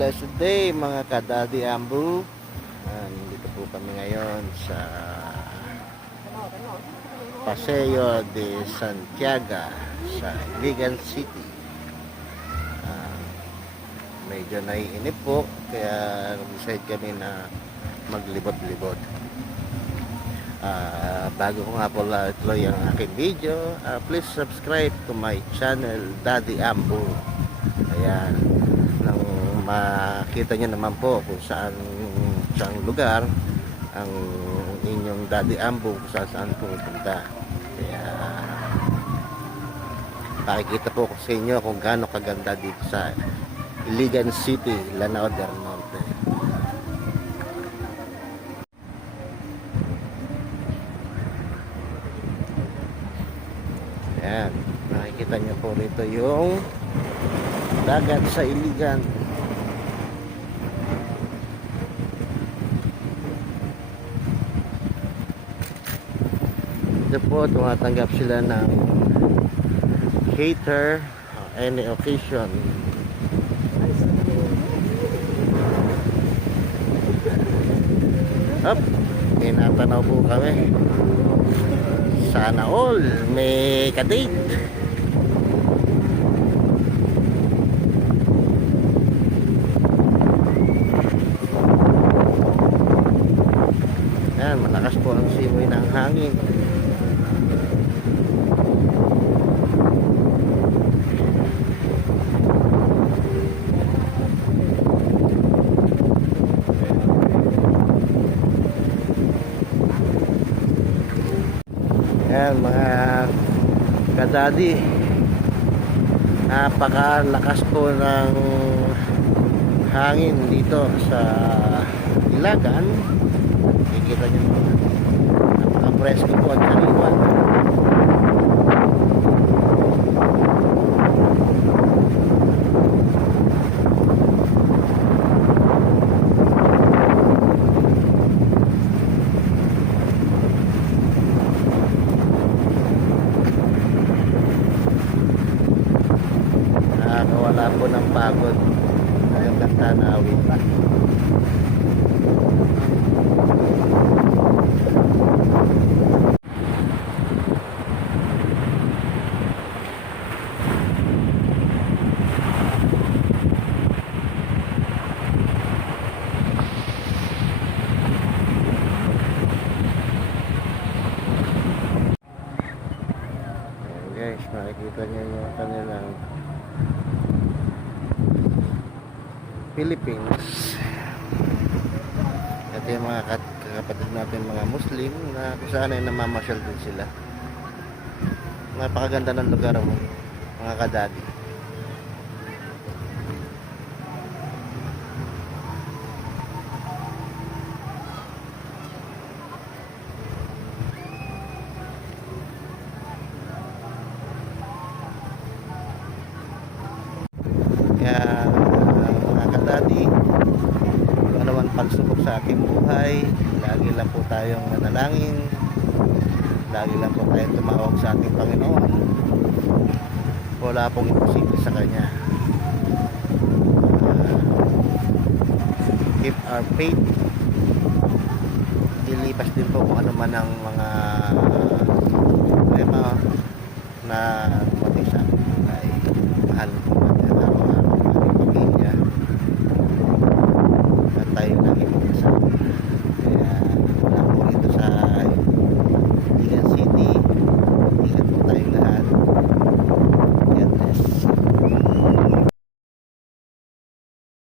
blessed day mga ka-Daddy Ambu. Dito po kami ngayon sa Paseo de Santiago sa Iligan City. Medyo naiinip po kaya decide kami na maglibot-libot. Bago ko nga po tuloy ang aking video, please subscribe to my channel Daddy Ambu. Ayan, nang makita nyo naman po kung saan lugar ang inyong Daddy Ambu, kung saan pupunta. Kaya pakikita po ko sa inyo kung gaano kaganda dito sa Iligan City, Lanao del Norte. Ayan, nakikita nyo po rito yung dagat sa Iligan. Ito po, tumatanggap sila ng cater any occasion. Up, tinatanaw po kami. Sana all may kadate. Yan, malakas po ang simoy ng hangin. Yan mga kadadi, napakalakas po ng hangin dito sa Ilagan. Kikita nyo naman, napaka-presko po at kaliwan. Wala po ng pagod. Magandang tanawin pa. Ayan guys, makikita niyo yung kanilang Philippines. Ito yung mga kapatid natin mga Muslim na kung saan ay namamasyal din sila. Napakaganda ng lugar mo mga kadadi. Kaya Daddy, kung ano man pagsubok sa aking buhay, lagi lang po tayong manalangin, lagi lang po tayong tumawag sa ating Panginoon. Wala pong imposible sa Kanya. Keep our faith. Dilipas din po kung ano man ang mga problema na dumating sa ating buhay. Mahal po